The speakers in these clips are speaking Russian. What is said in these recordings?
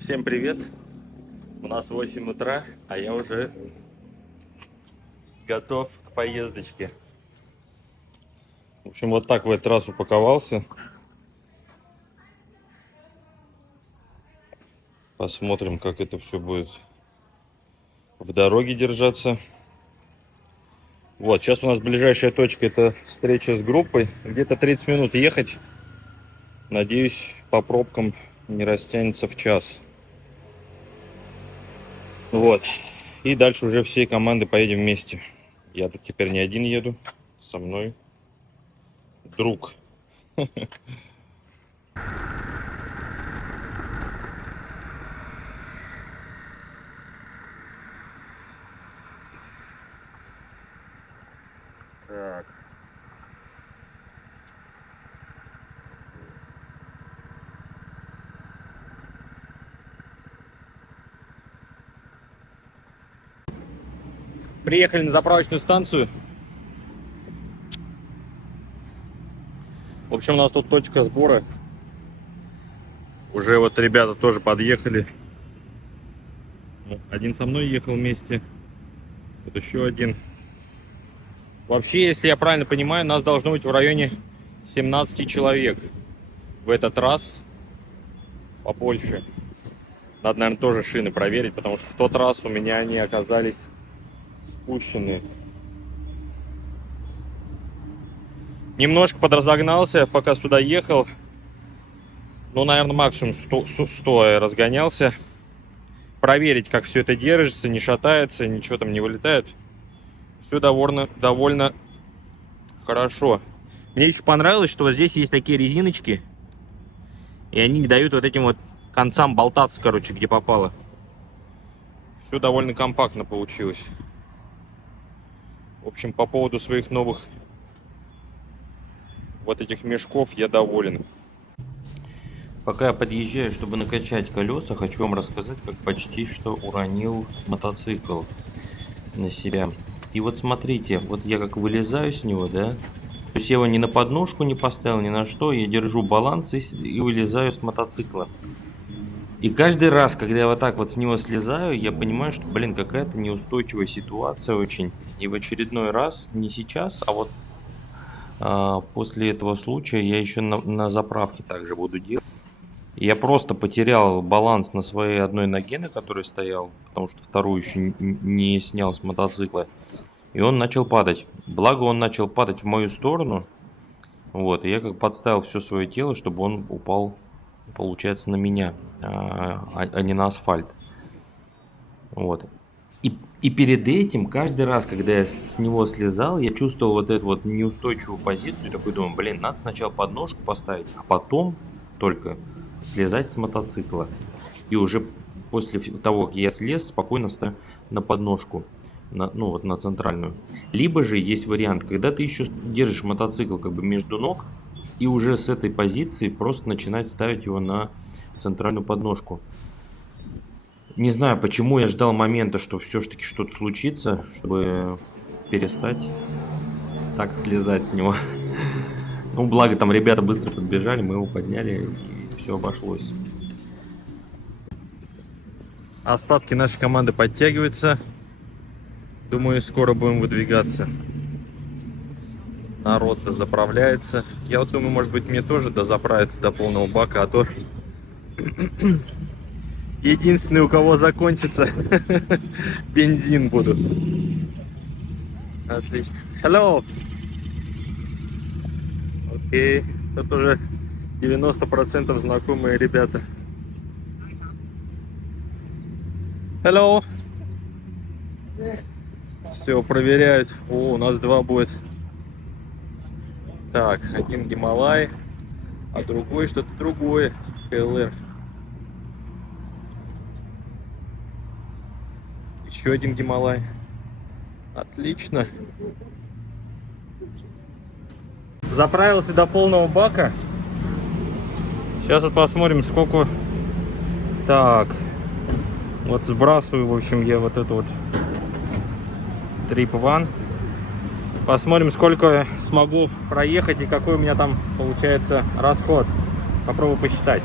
Всем привет! У нас 8 утра, а я уже готов к поездочке. В общем, вот так в этот раз упаковался. Посмотрим, как это все будет в дороге держаться. Вот, сейчас у нас ближайшая точка — это встреча с группой. Где-то 30 минут ехать. Надеюсь, по пробкам не растянется в час. Вот. И дальше уже всей команды поедем вместе. Я тут теперь не один еду. Со мной друг. Так. Приехали на заправочную станцию. В общем, у нас тут точка сбора. Уже вот ребята тоже подъехали. Один со мной ехал вместе. Вот еще один. Вообще, если я правильно понимаю, нас должно быть в районе 17 человек. В этот раз побольше. Надо, наверное, тоже шины проверить, потому что в тот раз у меня они оказались спущены. Немножко подразогнался, пока сюда ехал. Ну, наверное, максимум 100 я разгонялся. Проверить, как все это держится, не шатается, ничего там не вылетает. Все довольно хорошо. Мне еще понравилось, что вот здесь есть такие резиночки. И они не дают вот этим вот концам болтаться, короче, где попало. Все довольно компактно получилось. В общем, по поводу своих новых вот этих мешков я доволен. Пока я подъезжаю, чтобы накачать колеса, хочу вам рассказать, как почти что уронил мотоцикл на себя. И вот смотрите, вот я как вылезаю с него, да, то есть я его ни на подножку не поставил, ни на что, я держу баланс и вылезаю с мотоцикла. И каждый раз, когда я вот так вот с него слезаю, я понимаю, что, блин, какая-то неустойчивая ситуация очень. И в очередной раз, не сейчас, а вот после этого случая я еще на заправке также буду делать. Я просто потерял баланс на своей одной ноге, на которой стоял, потому что вторую еще не снял с мотоцикла. И он начал падать. Благо он начал падать в мою сторону. Вот, и я как подставил все свое тело, чтобы он упал, получается, на меня, а не на асфальт. Вот. И перед этим, каждый раз, когда я с него слезал, я чувствовал вот эту вот неустойчивую позицию. И такой думаю, блин, надо сначала подножку поставить, а потом только слезать с мотоцикла. И уже после того, как я слез, спокойно ставлю на подножку, ну вот на центральную. Либо же есть вариант, когда ты еще держишь мотоцикл как бы между ног, и уже с этой позиции просто начинать ставить его на центральную подножку. Не знаю, почему я ждал момента, что все-таки что-то случится, чтобы перестать так слезать с него. Ну, благо там ребята быстро подбежали, мы его подняли, и все обошлось. Остатки нашей команды подтягиваются. Думаю, скоро будем выдвигаться. Народ дозаправляется. Я вот думаю, может быть, мне тоже дозаправиться до полного бака, а то единственный, у кого закончится бензин буду. Отлично. Hello. Окей. Тут уже 90% знакомые ребята. Hello. Все, проверяют. О, у нас два будет. Так, один Гималай, а другой что-то другое. КЛР. Еще один Гималай. Отлично. Заправился до полного бака. Сейчас вот посмотрим, сколько. Так. Вот сбрасываю, в общем, я вот эту вот Trip One. Посмотрим, сколько смогу проехать и какой у меня там получается расход. Попробую посчитать.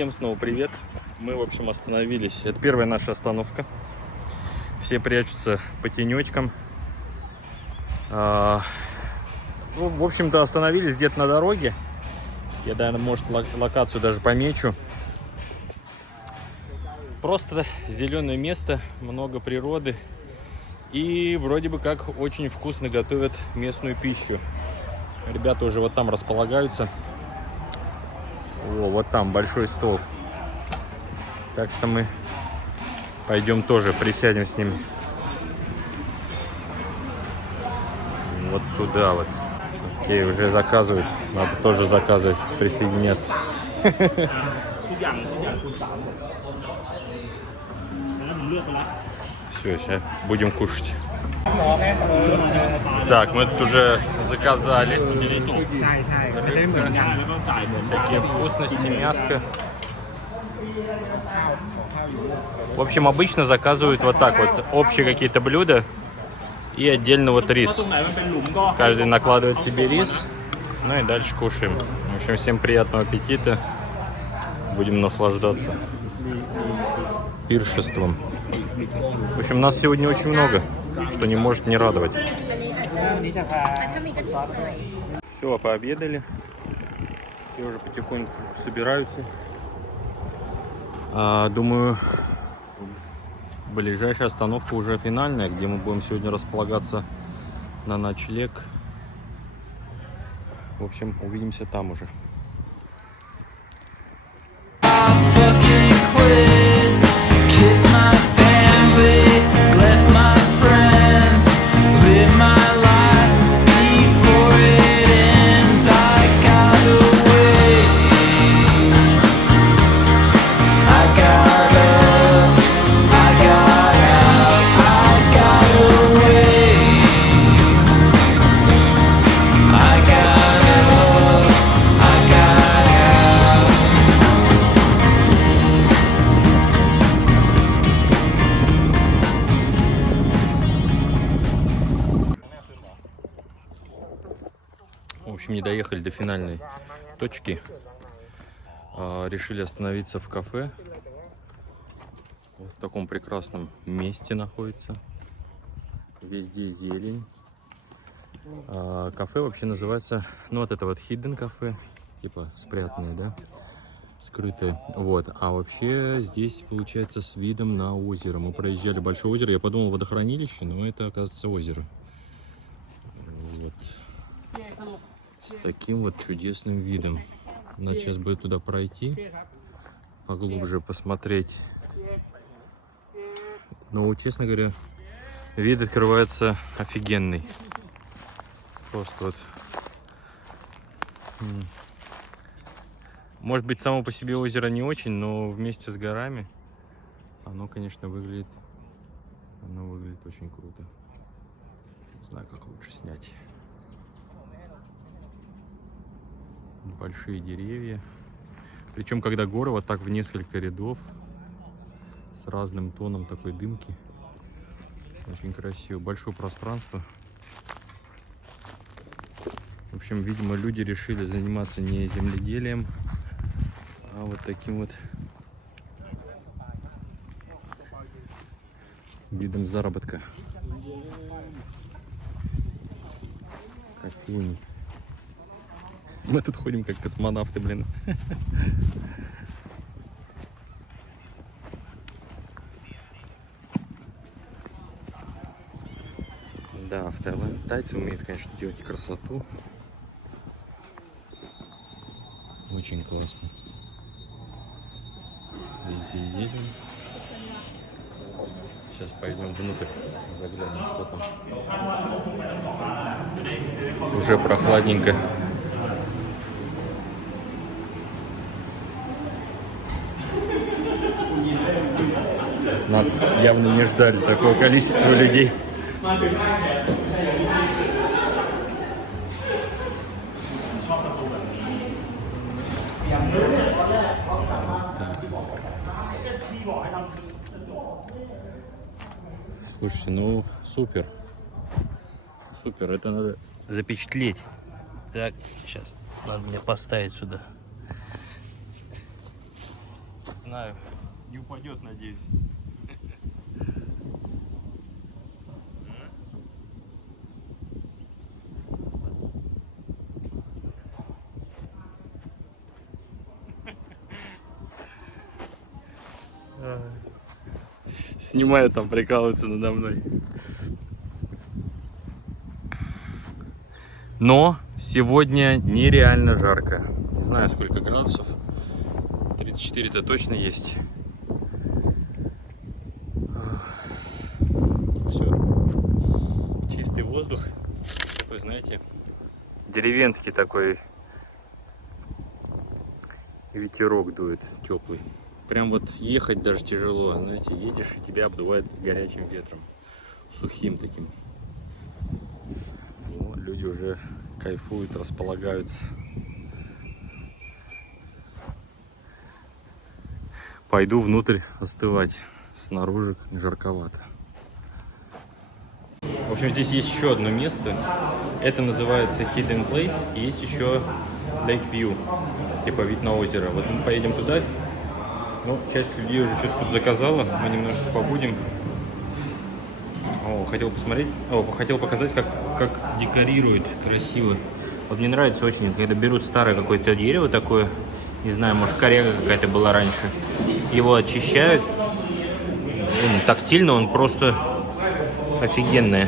Всем снова привет. Мы, в общем, остановились. Это первая наша остановка. Все прячутся по тенечкам. Ну, в общем-то, остановились где-то на дороге. Я, наверное, может, локацию даже помечу. Просто зеленое место, много природы. И вроде бы как очень вкусно готовят местную пищу. Ребята уже вот там располагаются. О, вот там большой стол. Так что мы пойдем тоже присядем с ними. Вот туда вот. Окей, уже заказывают. Надо тоже заказывать, присоединяться. Все, сейчас будем кушать. Так, мы тут уже заказали всякие вкусности, мяско. В общем, обычно заказывают вот так вот общие какие-то блюда и отдельно вот рис. Каждый накладывает себе рис, ну и дальше кушаем. В общем, всем приятного аппетита. Будем наслаждаться пиршеством. В общем, нас сегодня очень много, что не может не радовать. Все, пообедали. Все уже потихоньку собираются. Думаю, ближайшая остановка уже финальная, где мы будем сегодня располагаться на ночлег. В общем, увидимся там уже. В общем, не доехали до финальной точки. Решили остановиться в кафе. В таком прекрасном месте находится. Везде зелень. Кафе вообще называется, ну вот это вот hidden кафе, типа спрятанное, да, скрытое. Вот. А вообще здесь получается с видом на озеро. Мы проезжали большое озеро. Я подумал водохранилище, но это оказывается озеро. Вот. С таким вот чудесным видом. Надо сейчас будет туда пройти, поглубже посмотреть. Но, честно говоря, вид открывается офигенный. Просто вот. Может быть, само по себе озеро не очень, но вместе с горами оно, конечно, выглядит очень круто. Не знаю, как лучше снять. Большие деревья. Причем, когда горы вот так в несколько рядов с разным тоном такой дымки. Очень красиво. Большое пространство. В общем, видимо, люди решили заниматься не земледелием, а вот таким вот видом заработка. Кофейни. Мы тут ходим как космонавты, блин. Да, в Таиланде тайцы умеют, конечно, делать красоту. Очень классно. Везде зелень. Сейчас пойдем внутрь, заглянем, что там. Уже прохладненько. Нас явно не ждали такое количество людей. Слушайте, ну супер. Супер, это надо запечатлеть. Так, сейчас надо мне поставить сюда. знаю. Не упадет, надеюсь. Снимают там, прикалываются надо мной. Но сегодня нереально жарко. Не знаю, сколько градусов. 34-то точно есть. Все. Чистый воздух. Такой, знаете, деревенский такой. Ветерок дует теплый. Прям вот ехать даже тяжело. Знаете, едешь и тебя обдувает горячим ветром. Сухим таким. Вот, люди уже кайфуют, располагаются. Пойду внутрь остывать. Снаружи жарковато. В общем, здесь есть еще одно место. Это называется Hidden Place. И есть еще Lake View. Типа вид на озеро. Вот мы поедем туда. Ну, часть людей уже что-то тут заказала. Мы немножко побудем. Хотел посмотреть. Хотел показать, как декорируют красиво. Вот мне нравится очень, когда берут старое какое-то дерево такое. Не знаю, может, коряга какая-то была раньше. Его очищают. Тактильно он просто офигенный.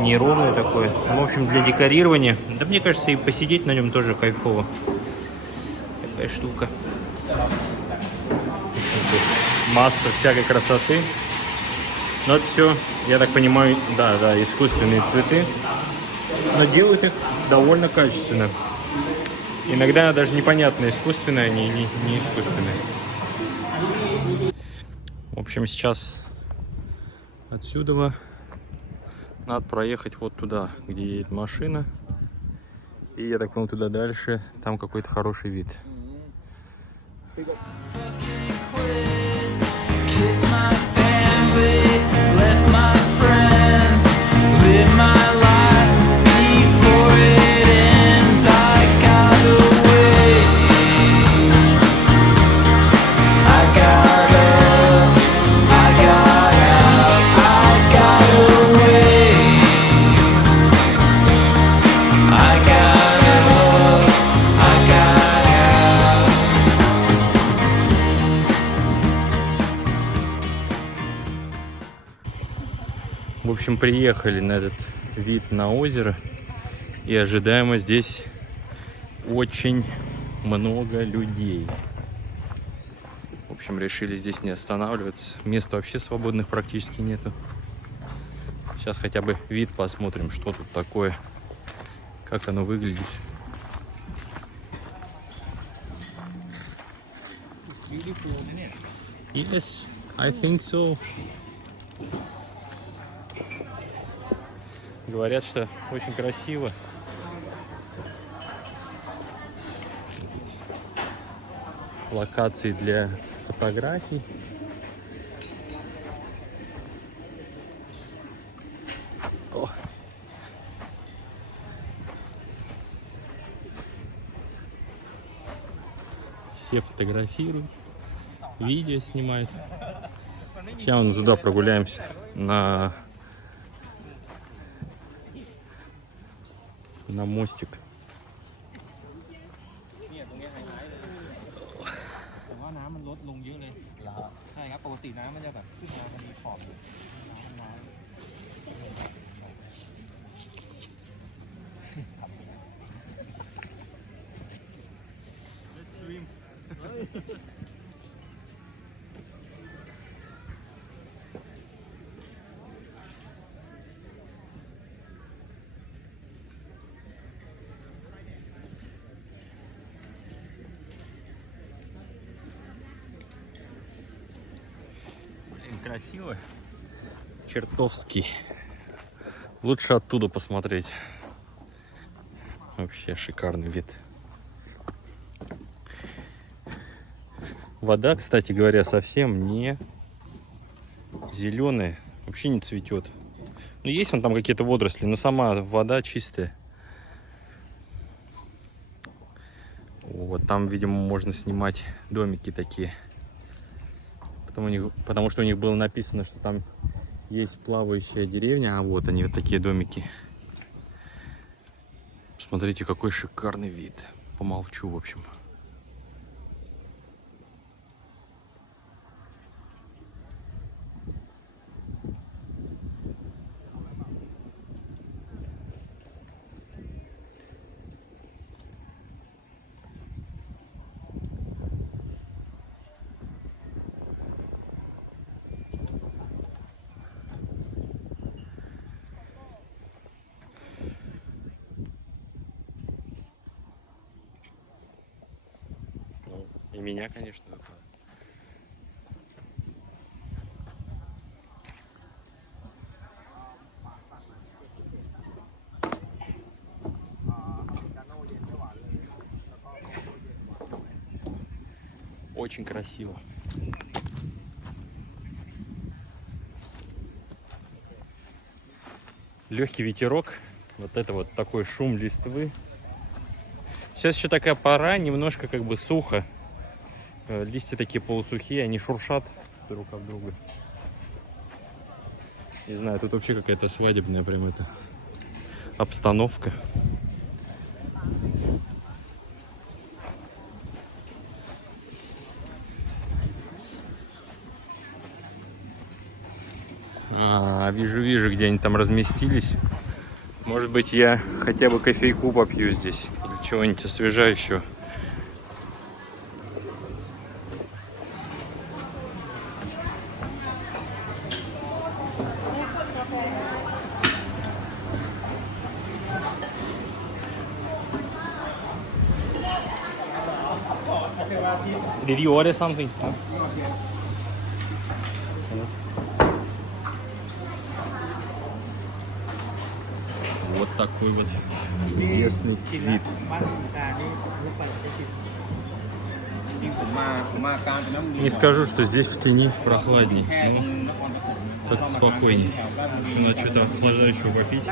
Неровное такое. В общем, для декорирования. Да мне кажется, и посидеть на нем тоже кайфово. Такая штука. Масса всякой красоты. Но это все, я так понимаю, да, искусственные цветы. Но делают их довольно качественно. Иногда даже непонятно, искусственные они или не искусственные. В общем, сейчас отсюда надо проехать вот туда, где едет машина. И я так понял, туда дальше, там какой-то хороший вид. В общем, приехали на этот вид на озеро. И ожидаемо здесь очень много людей. В общем, решили здесь не останавливаться. Места вообще свободных практически нету. Сейчас хотя бы вид посмотрим, что тут такое. Как оно выглядит. Yes, I think so. Говорят, что очень красиво. Локации для фотографий. О. Все фотографируют, видео снимают. Сейчас мы туда прогуляемся на мостик. Красиво. Чертовски. Лучше оттуда посмотреть. Вообще шикарный вид. Вода, кстати говоря, совсем не зеленая. Вообще не цветет. Ну, есть вон там какие-то водоросли, но сама вода чистая. Вот там, видимо, можно снимать домики такие потому что у них было написано, что там есть плавающая деревня, а вот они, вот такие домики. Смотрите, какой шикарный вид. Помолчу, в общем. И меня, конечно, такое. Очень красиво. Легкий ветерок. Вот это вот такой шум листвы. Сейчас еще такая пора, немножко как бы сухо. Листья такие полусухие, они шуршат друг об друга. Не знаю, тут вообще какая-то свадебная прям это обстановка. Вижу, где они там разместились. Может быть, я хотя бы кофейку попью здесь. Или чего-нибудь освежающего. Did you order something? Вот такой вот местный вид. Не скажу, что здесь в тени прохладней, но как-то спокойней. В общем, надо что-то охлаждающего попить.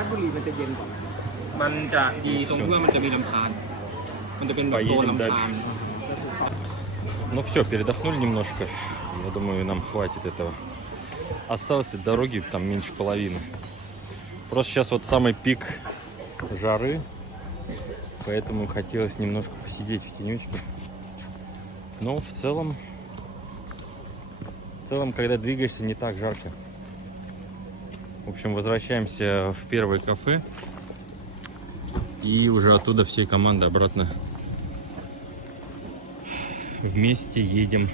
Поедем дальше. Ну все, передохнули немножко. Я думаю, нам хватит этого. Осталось до дороги там меньше половины. Просто сейчас вот самый пик жары, поэтому хотелось немножко посидеть в тенечке. Но в целом, когда двигаешься, не так жарко. В общем, возвращаемся в первое кафе и уже оттуда всей командой обратно вместе едем.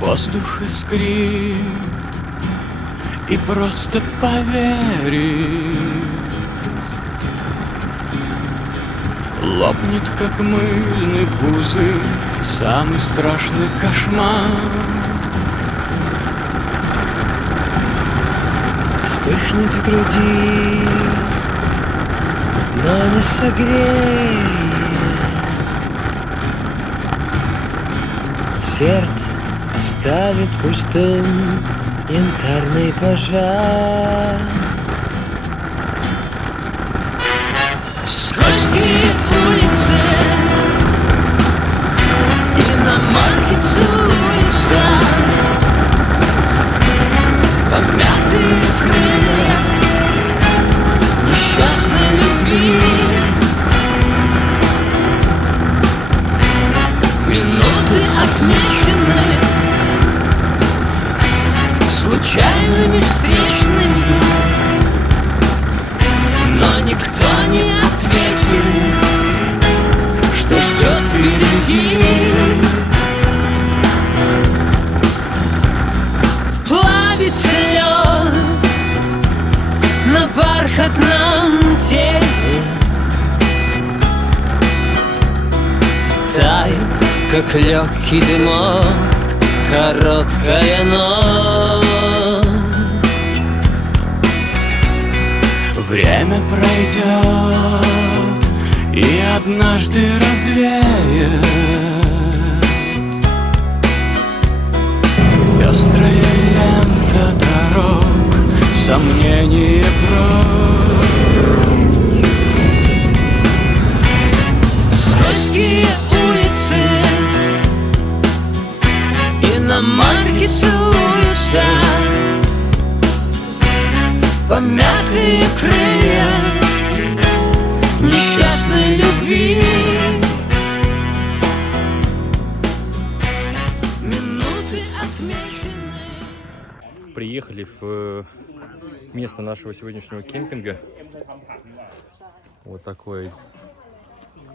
Воздух искрит, и просто поверить лопнет, как мыльный пузырь, самый страшный кошмар. Вспыхнет в груди, но не согреет. Сердце оставит пустым янтарный пожар. Скользкие улицы, иномарки целуются, помятые крылья несчастной любви. Минуты отмечены случайными встречными, но никто не ответил, что ждет впереди. Плавится лед на бархатном теле, тает, как легкий дымок, короткая ночь. Время пройдет и однажды развеет пестрая лента дорог, сомнения прочь. Скользкие улицы иномарки целуются, помятые крылья несчастной любви. Минуты отмечены. Приехали в место нашего сегодняшнего кемпинга. Вот такой.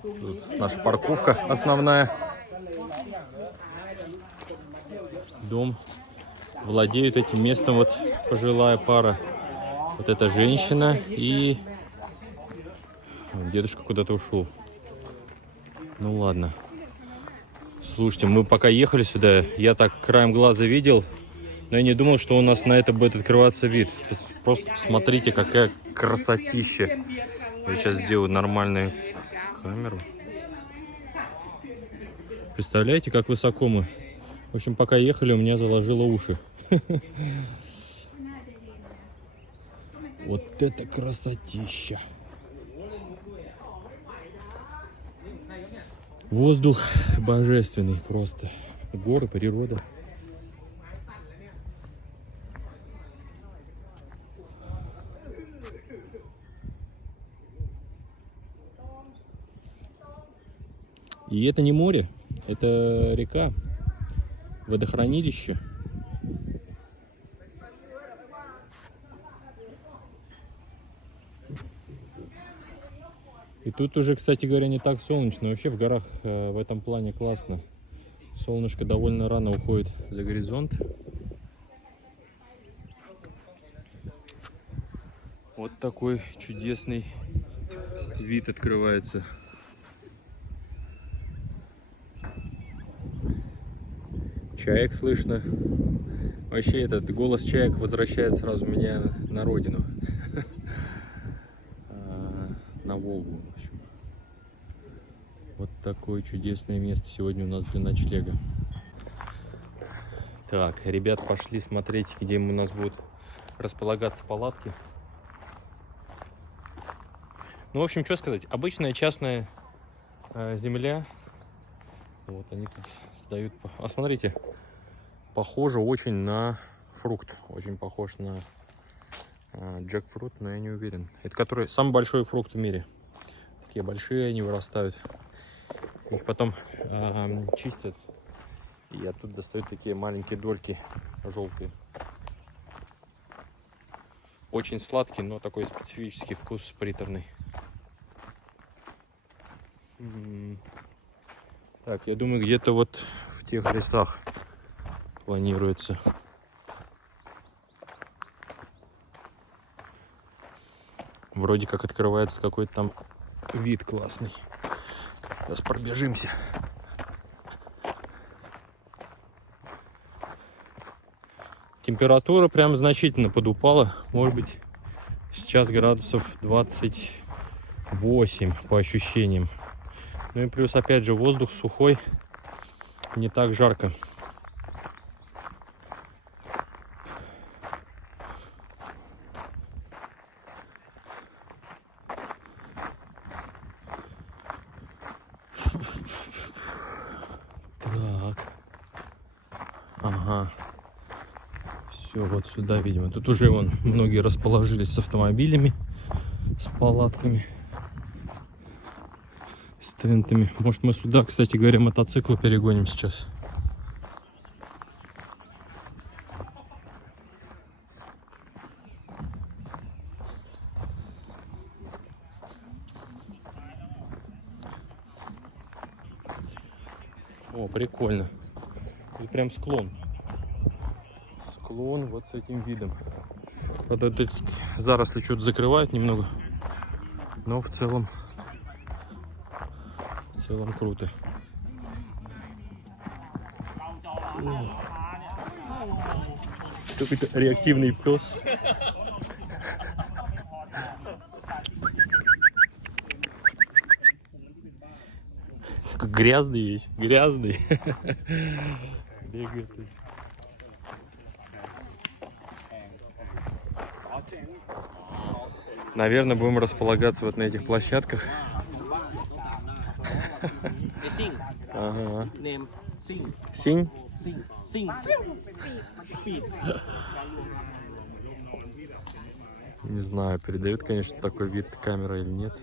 Тут наша парковка основная. Дом. Владеют этим местом вот пожилая пара. Вот эта женщина и дедушка куда-то ушел. Ну ладно. Слушайте, мы пока ехали сюда, я так краем глаза видел, но я не думал, что у нас на это будет открываться вид. Просто посмотрите, какая красотища. Я сейчас сделаю нормальную камеру. Представляете, как высоко мы? В общем, пока ехали, у меня заложило уши. Вот это красотища. Воздух божественный просто. Горы, природа. И это не море, это река, водохранилище. И тут уже, кстати говоря, не так солнечно. Вообще в горах в этом плане классно. Солнышко довольно рано уходит за горизонт. Вот такой чудесный вид открывается. Чаек слышно. Вообще этот голос чаек возвращает сразу меня на родину. На Волгу. В общем. Вот такое чудесное место сегодня у нас для ночлега. Так, ребят пошли смотреть, где у нас будут располагаться палатки. Ну, в общем, что сказать. Обычная частная земля. Вот они тут сдают. А смотрите, похоже очень на фрукт. Очень похож на джекфрут, но я не уверен. Это который самый большой фрукт в мире. Такие большие они вырастают. Их потом чистят. И оттуда достают такие маленькие дольки желтые. Очень сладкий, но такой специфический вкус, приторный. Так, я думаю, где-то вот в тех листах планируется. Вроде как открывается какой-то там вид классный. Сейчас пробежимся. Температура прям значительно подупала. Может быть, сейчас градусов 28 по ощущениям. Ну и плюс, опять же, воздух сухой. Не так жарко. Так. Ага. Все, вот сюда, видимо. Тут уже вон многие расположились с автомобилями, с палатками, с тентами. Может, мы сюда, кстати говоря, мотоциклы перегоним сейчас. О, прикольно. Тут прям склон. Склон вот с этим видом. Вот эти заросли что-то закрывают немного. Но в целом круто. Какой-то реактивный пес. Грязный весь, грязный. Бегает. Наверное, будем располагаться вот на этих площадках. Ага. Синь? Не знаю, передает, конечно, такой вид камера или нет.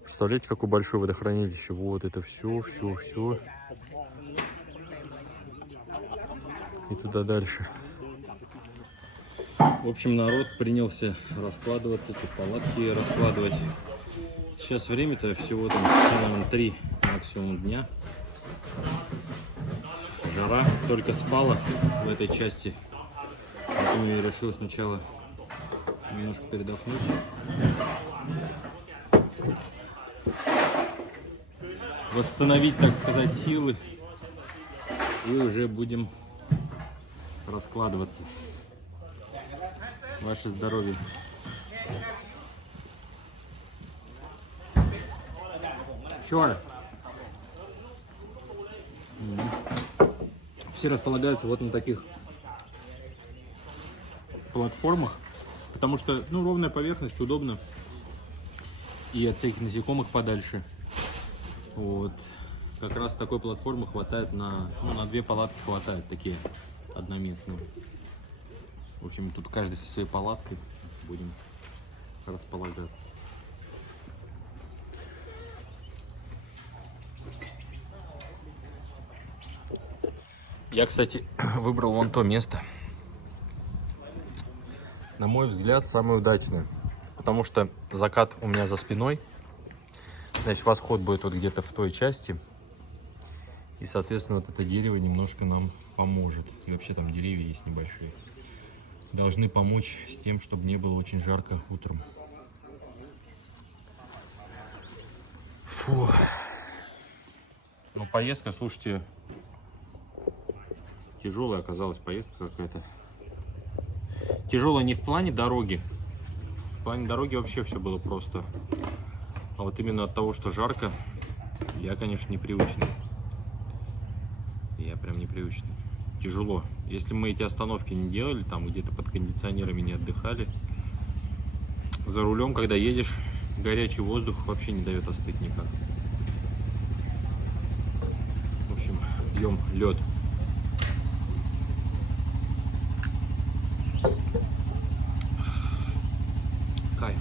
Представляете, какое большое водохранилище? Вот это все. И туда дальше. В общем, народ принялся раскладываться, палатки раскладывать. Сейчас время-то всего там, наверное, 3 максимум дня. Жара только спала в этой части. Поэтому я решил сначала немножко передохнуть. Восстановить, так сказать, силы. И уже будем раскладываться. Ваше здоровье. Sure. Все располагаются вот на таких платформах, потому что, ну, ровная поверхность, удобно. И от всяких насекомых подальше. Вот. Как раз такой платформы хватает на 2 палатки хватает, такие одноместные. В общем, тут каждый со своей палаткой будем располагаться. Я, кстати, выбрал вон то место. На мой взгляд, самое удачное. Потому что закат у меня за спиной. Значит, восход будет вот где-то в той части. И, соответственно, вот это дерево немножко нам поможет. И вообще там деревья есть небольшие. Должны помочь с тем, чтобы не было очень жарко утром. Фу. Ну, поездка, слушайте, тяжелая оказалась поездка какая-то. Тяжелая не в плане дороги. В плане дороги вообще все было просто. А вот именно от того, что жарко, я, конечно, непривычный. Я прям непривычный. Тяжело. Если мы эти остановки не делали, там где-то под кондиционерами не отдыхали, за рулем, когда едешь, горячий воздух вообще не дает остыть никак. В общем, пьем лед. Кайф.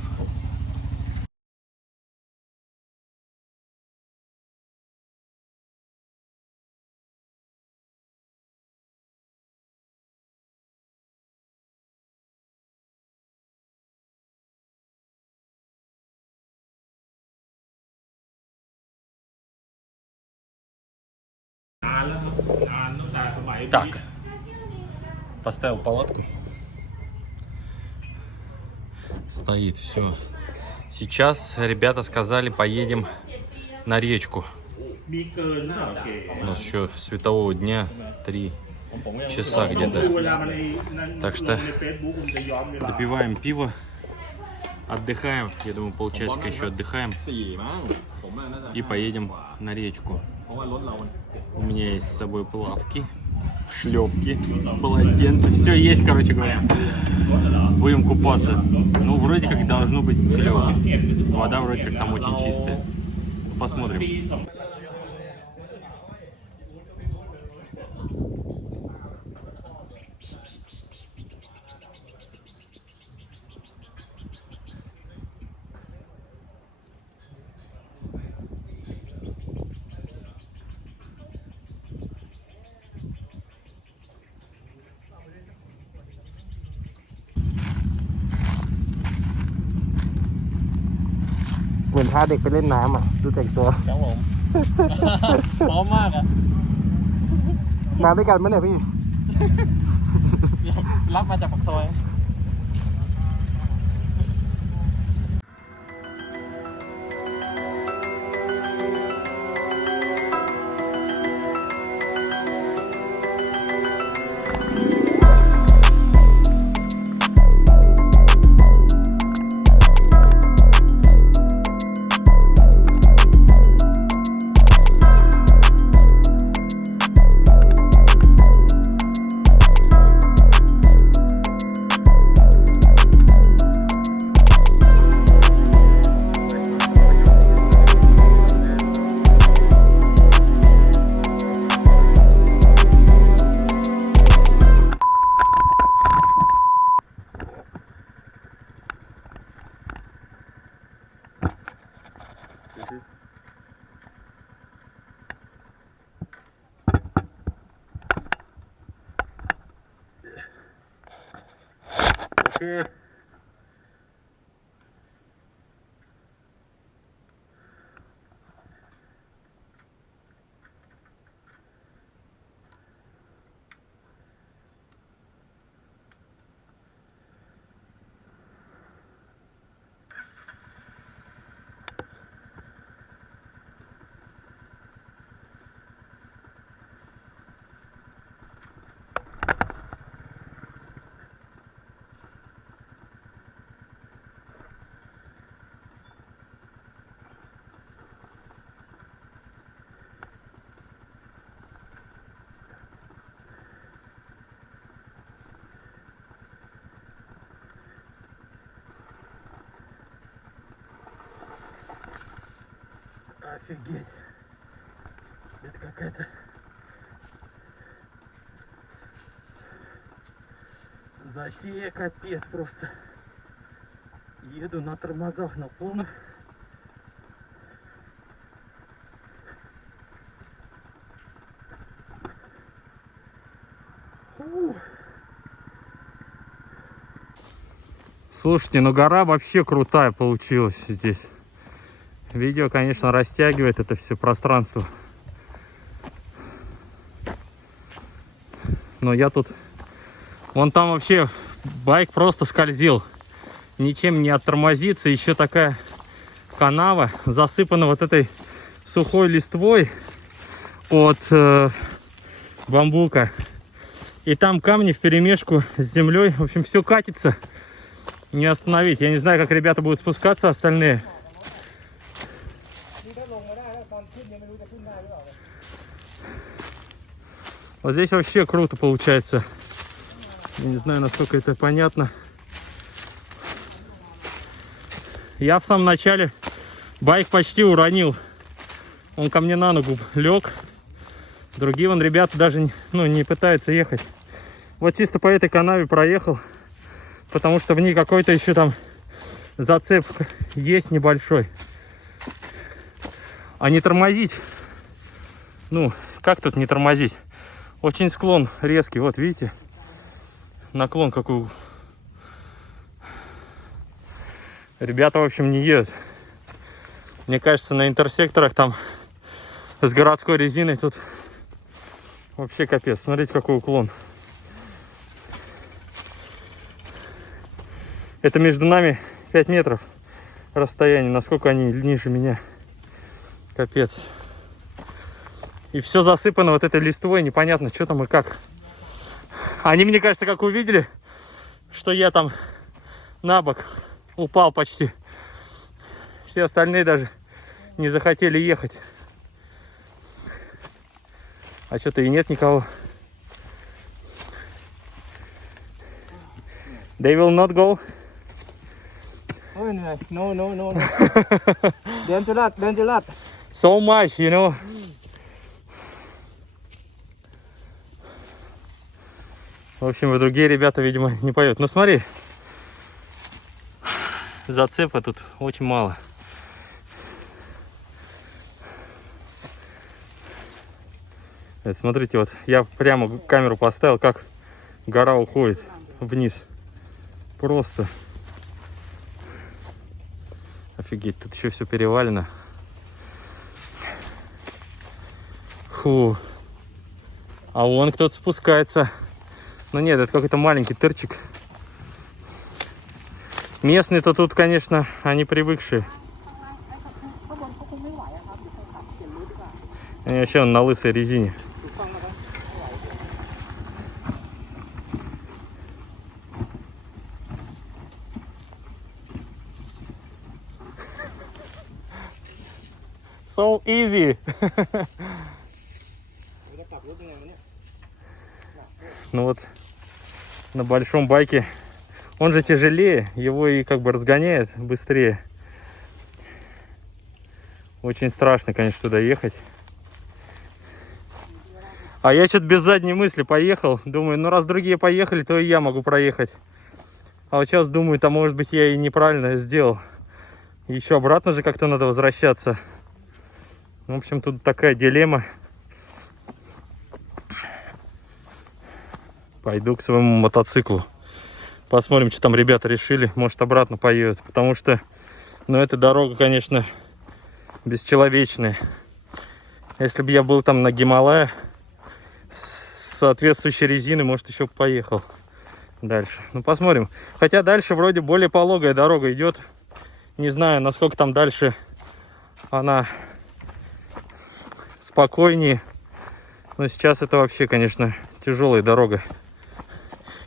Так, поставил палатку. Стоит все. Сейчас ребята сказали, поедем на речку. У нас еще светового дня 3 часа где-то. Так что допиваем пиво, отдыхаем. Я думаю, полчасика еще отдыхаем. И поедем на речку. У меня есть с собой плавки, шлепки, полотенце. Все есть, короче говоря. Будем купаться. Ну, вроде как должно быть клево. Вода вроде как там очень чистая. Посмотрим.เหมือนพาเด็กไปเล่นน้ำอ่ะดูแต่งตัวครับผมพร้อมมากอ่ะมาด้วยกันไหมเนี่ยพี่รับมาจากปากซอย Окей. Офигеть. Это какая-то затея, капец просто. Еду на тормозах на полных. Слушайте, ну гора вообще крутая получилась здесь. Видео, конечно, растягивает это все пространство. Но я тут... Вон там вообще байк просто скользил. Ничем не оттормозится. Еще такая канава засыпана вот этой сухой листвой от бамбука. И там камни вперемешку с землей. В общем, все катится. Не остановить. Я не знаю, как ребята будут спускаться остальные. Вот здесь вообще круто получается. Я не знаю, насколько это понятно. Я в самом начале байк почти уронил. Он ко мне на ногу лег. Другие вон ребята даже не пытаются ехать. Вот чисто по этой канаве проехал. Потому что в ней какой-то еще там зацеп есть небольшой. А не тормозить. Ну, как тут не тормозить? Очень склон резкий, вот видите, наклон какой. Ребята, в общем, не едут. Мне кажется, на интерсекторах там с городской резиной тут вообще капец. Смотрите, какой уклон. Это между нами 5 метров расстояние. Насколько они ниже меня. Капец. И все засыпано вот этой листвой, непонятно, что там и как. Они, мне кажется, как увидели, что я там на бок упал почти. Все остальные даже не захотели ехать. А что-то и нет никого. They will not go. Ой, no. Dangerous. So much, you know. В общем, и другие ребята, видимо, не поют. Но смотри, зацепа тут очень мало. Это, смотрите, вот я прямо камеру поставил, как гора уходит вниз. Просто. Офигеть, тут еще все перевалено. Фу. А вон кто-то спускается. Ну нет, это какой-то маленький тырчик. Местные-то тут, конечно, они привыкшие. Они вообще на лысой резине. So easy. Ну вот, на большом байке он же тяжелее, его и как бы разгоняет быстрее. Очень страшно, конечно, туда ехать. А я что-то без задней мысли поехал. Думаю, ну раз другие поехали, то и я могу проехать. А вот сейчас думаю, там может быть я и неправильно сделал. Еще обратно же как-то надо возвращаться. В общем, тут такая дилемма. Пойду к своему мотоциклу. Посмотрим, что там ребята решили. Может, обратно поедут. Потому что, ну, эта дорога, конечно, бесчеловечная. Если бы я был там на Гималае с соответствующей резиной, может, еще поехал дальше. Ну, посмотрим. Хотя дальше вроде более пологая дорога идет. Не знаю, насколько там дальше она спокойнее. Но сейчас это вообще, конечно, тяжелая дорога.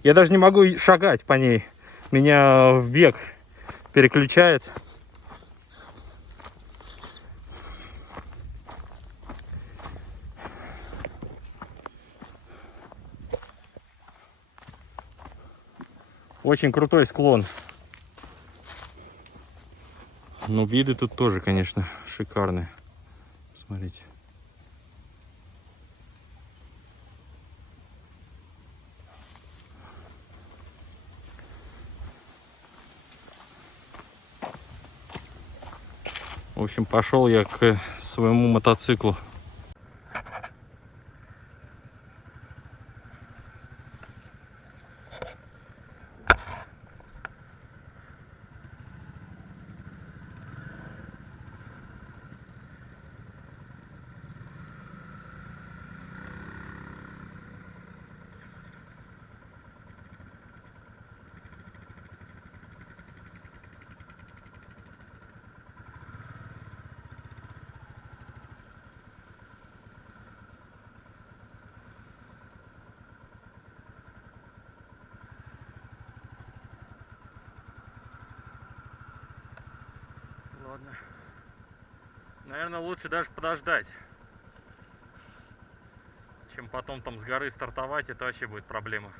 Я даже не могу шагать по ней. Меня в бег переключает. Очень крутой склон. Ну, виды тут тоже, конечно, шикарные. Смотрите. В общем, пошел я к своему мотоциклу. Ладно. Наверное, лучше даже подождать, чем потом там с горы стартовать. Это вообще будет проблема.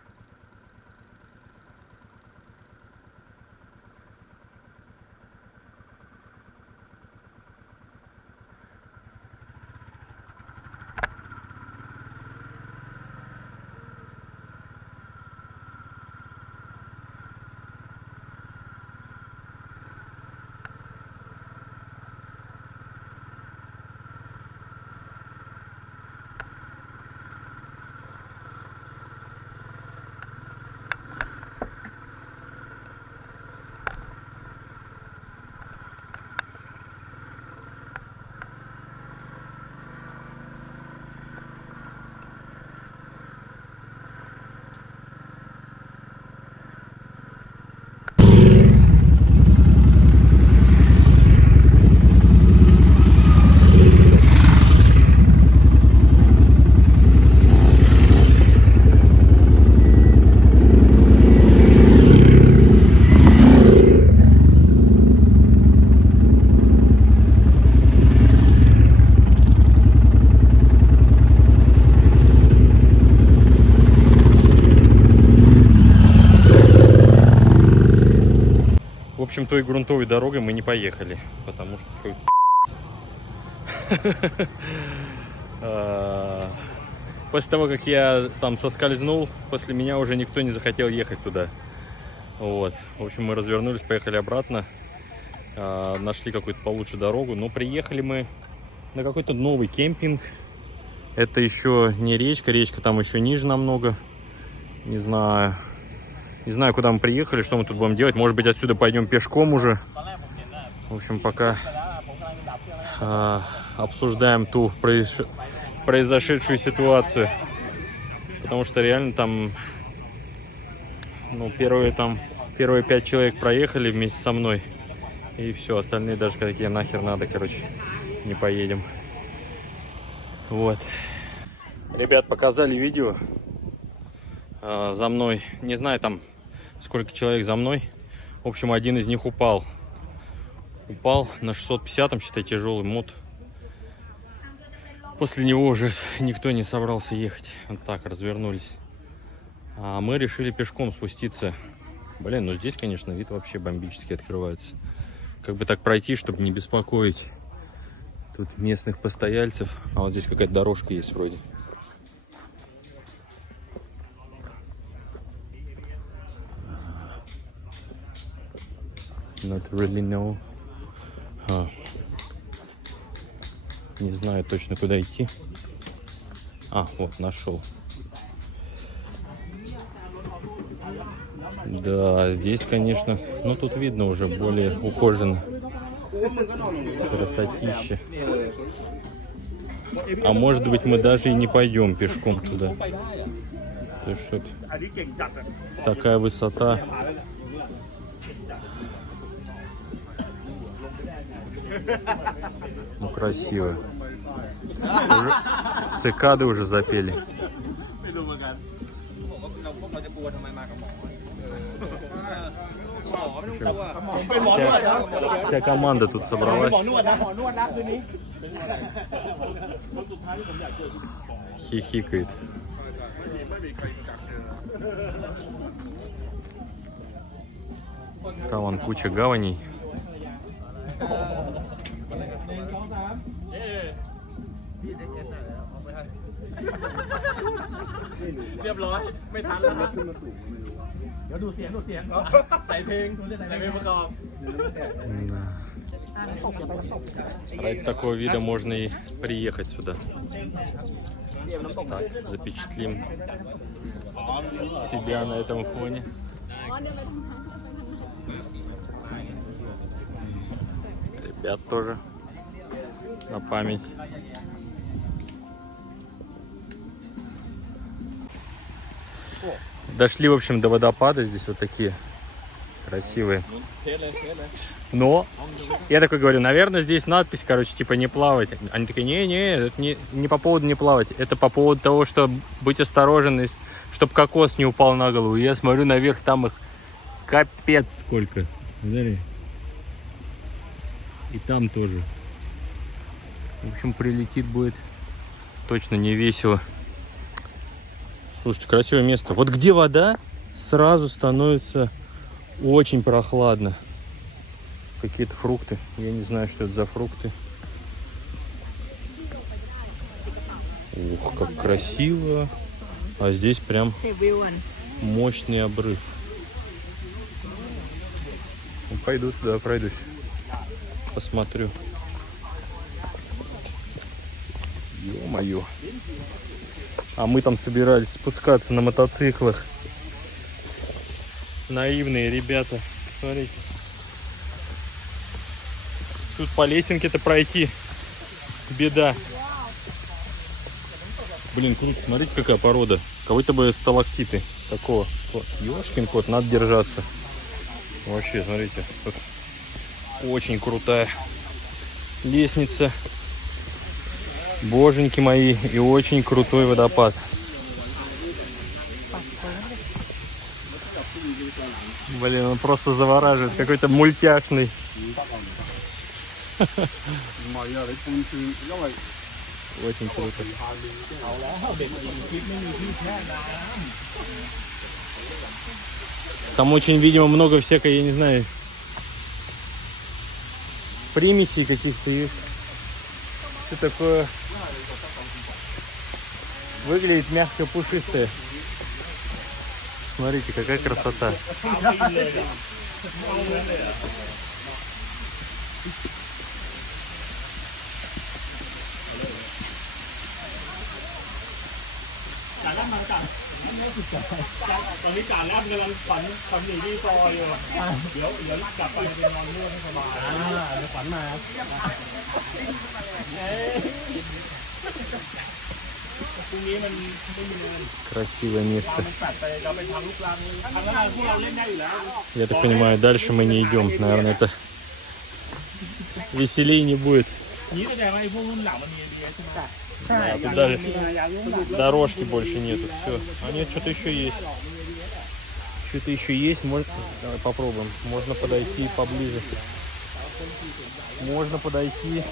В общем, той грунтовой дорогой мы не поехали, потому что после того, как я там соскользнул, после меня уже никто не захотел ехать туда. Вот. В общем, мы развернулись, поехали обратно, нашли какую-то получше дорогу, но приехали мы на какой-то новый кемпинг. Это еще не речка, речка там еще ниже намного. Не знаю, куда мы приехали, что мы тут будем делать. Может быть, отсюда пойдем пешком уже. В общем, пока обсуждаем ту произошедшую ситуацию. Потому что реально там, ну, первые 5 человек проехали вместе со мной. И все, остальные даже какие нахер надо, короче, не поедем. Вот. Ребят, показали видео. За мной, не знаю там сколько человек за мной. В общем, один из них упал на 650-м, считай, тяжелый мод. После него уже никто не собрался ехать. Вот так развернулись. А мы решили пешком спуститься. Блин, ну здесь, конечно, вид вообще бомбически открывается. Как бы так пройти, чтобы не беспокоить тут местных постояльцев. А вот здесь какая-то дорожка есть вроде. Not really know. Не знаю точно, куда идти. Вот, нашел. Да, здесь, конечно, ну тут видно уже более ухоженно. Красотища. А может быть, мы даже и не пойдем пешком туда. То есть вот такая высота. Ну, красиво. Уже цикады уже запели. Вся команда тут собралась. Хихикает. Там вон куча гаваней. Ради такого вида можно и приехать сюда. Так, запечатлим себя на этом фоне. Ребят тоже на память. Дошли, в общем, до водопада. Здесь вот такие красивые. Но я такой говорю, наверное, здесь надпись, короче, типа не плавать. Они такие, не, это не по поводу не плавать, это по поводу того, что быть осторожен, чтобы кокос не упал на голову. Я смотрю наверх, там их капец сколько. Смотри. И там тоже. В общем, прилетит будет точно не весело. Слушайте, красивое место. Вот где вода, сразу становится очень прохладно. Какие-то фрукты. Я не знаю, что это за фрукты. Ух, как красиво. А здесь прям мощный обрыв. Ну, пойду туда, пройдусь. Посмотрю. Ё-моё. А мы там собирались спускаться на мотоциклах. Наивные ребята. Смотрите. Тут по лесенке-то пройти беда. Блин, круто. Смотрите, какая порода. Кого-то бы сталактиты такого. Ёшкин кот, надо держаться. Вообще, смотрите. Тут очень крутая лестница. Боженьки мои. И очень крутой водопад. Блин, он просто завораживает. Какой-то мультяшный. Очень круто. Там очень, видимо, много всякой, я не знаю, примесей каких-то есть. Все такое выглядит мягко пушистое. Смотрите, какая красота. Красивое место. Я так понимаю, дальше мы не идем. Наверное, это веселее не будет. А тут даже дорожки больше нету. Все. А нет, что-то еще есть. Что-то еще есть. Может, давай попробуем. Можно подойти поближе. Можно подойти.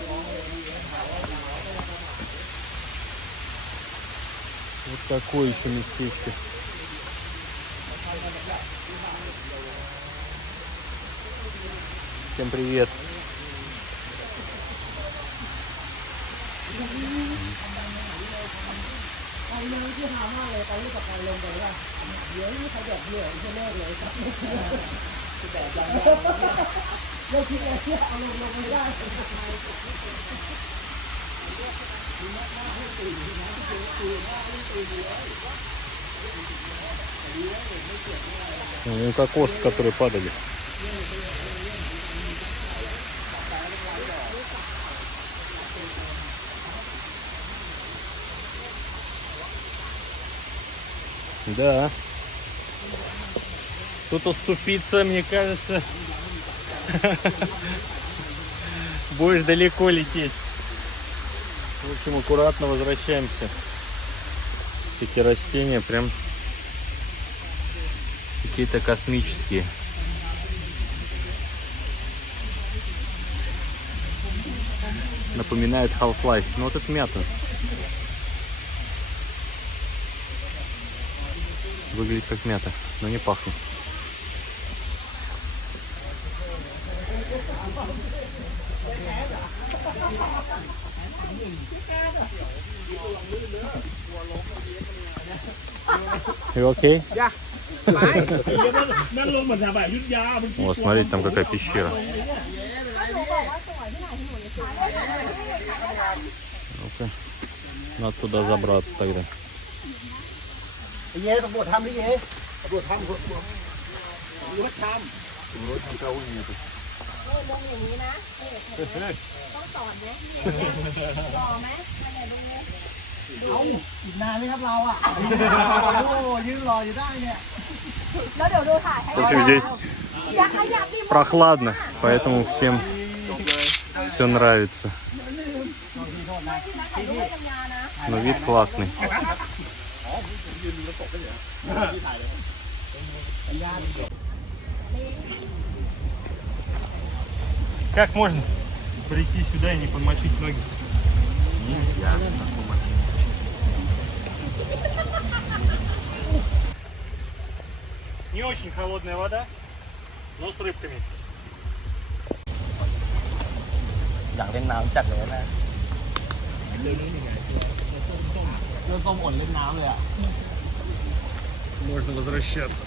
Вот такое еще местечко. Всем привет. Ну, кокосы, которые падали. Да. Тут уступиться, мне кажется, будешь далеко лететь. В общем, аккуратно возвращаемся. Все эти растения прям какие-то космические. Напоминает Half-Life. Ну вот это мята. Выглядит как мята, но не пахнет. You okay? О, смотрите, там какая пещера. Ну-ка, надо туда забраться тогда. В общем, здесь прохладно, поэтому всем все нравится. Но вид классный. Как можно прийти сюда и не подмочить ноги? Нельзя. Не очень холодная вода, но с рыбками. อยากเล่นน้ำจัดเลยนะเรื่องต้มอ่อนเล่นน้ำเลยอ่ะ Можно возвращаться.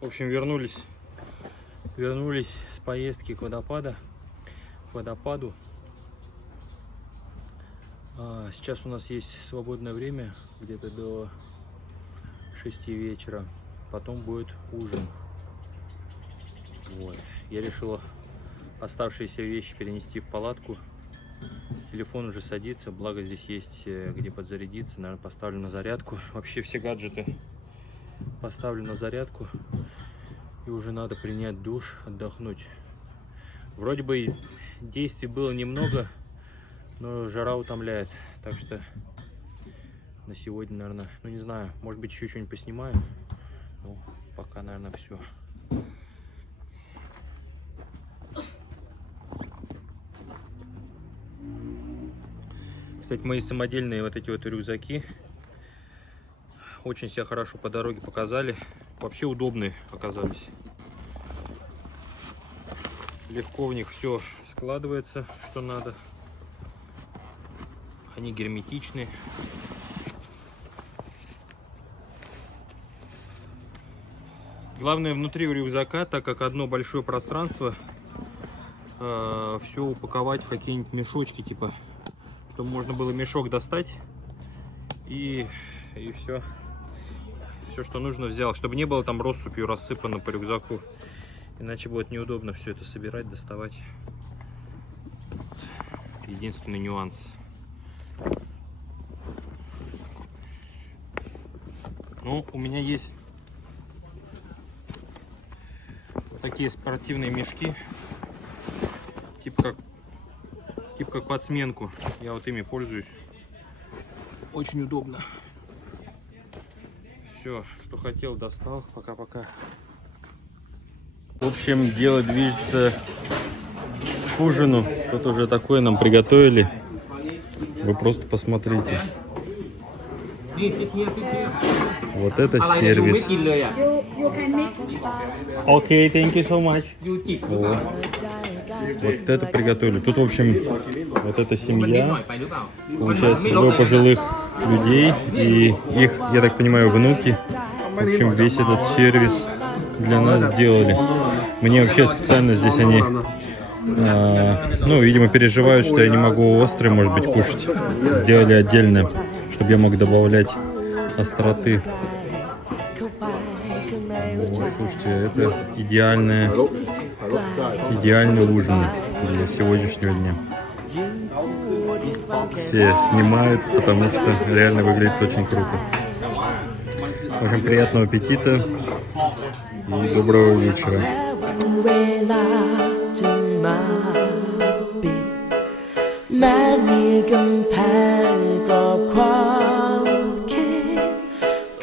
В общем, вернулись с поездки к водопаду. Сейчас у нас есть свободное время, где-то до 6 вечера. Потом будет ужин. Вот. Я решил оставшиеся вещи перенести в палатку. Телефон уже садится, благо здесь есть где подзарядиться. Наверное, поставлю на зарядку. Вообще все гаджеты поставлю на зарядку. И уже надо принять душ, отдохнуть. Вроде бы действий было немного, но жара утомляет. Так что на сегодня, наверное, ну не знаю, может быть еще что-нибудь поснимаю. Ну, пока, наверное, все. Кстати, мои самодельные вот эти вот рюкзаки очень себя хорошо по дороге показали. Вообще удобные оказались. Легко в них все складывается, что надо. Они герметичны. Главное внутри рюкзака, так как одно большое пространство, все упаковать в какие-нибудь мешочки, типа, чтобы можно было мешок достать и все. Все, что нужно, взял, чтобы не было там россыпью рассыпано по рюкзаку. Иначе будет неудобно все это собирать, доставать. Это единственный нюанс. Ну, у меня есть вот такие спортивные мешки, типа как под сменку. Я вот ими пользуюсь. Очень удобно. Все, что хотел, достал. Пока-пока. В общем, дело движется к ужину. Тут уже такое нам приготовили. Вы просто посмотрите. Вот это сервис. Окей, thank you so much. Вот это приготовили. Тут, в общем, вот эта семья, получается, двое пожилых людей и их, я так понимаю, внуки. В общем, весь этот сервис для нас сделали. Мне вообще специально здесь они Ну, видимо, переживают, что я не могу острый, может быть, кушать. Сделали отдельно, чтобы я мог добавлять остроты. Вот, слушайте, это идеальный ужин для сегодняшнего дня. Все снимают, потому что реально выглядит очень круто. В общем, приятного аппетита и доброго вечера. เวลาจะมาปิดแม้มีกำแพงกรอบความคิด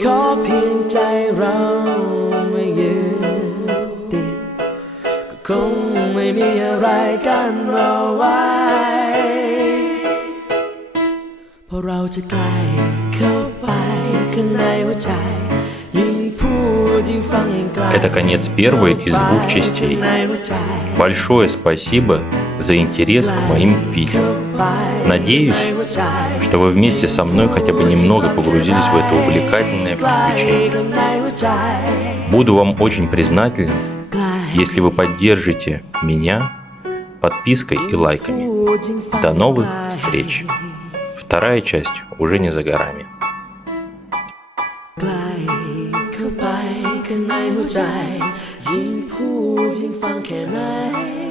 ขอเพียงใจเราไม่ยืนติดก็คงไม่มีอะไรกันเราไว้เพราะเราจะใกล้เข้าไปข้างในหัวใจ Это конец первой из двух частей. Большое спасибо за интерес к моим видео. Надеюсь, что вы вместе со мной хотя бы немного погрузились в это увлекательное приключение. Буду вам очень признателен, если вы поддержите меня подпиской и лайками. До новых встреч! Вторая часть уже не за горами. เข้าไปข้างในหัวใจยิ่งพูดยิ่งฟังแค่ไหน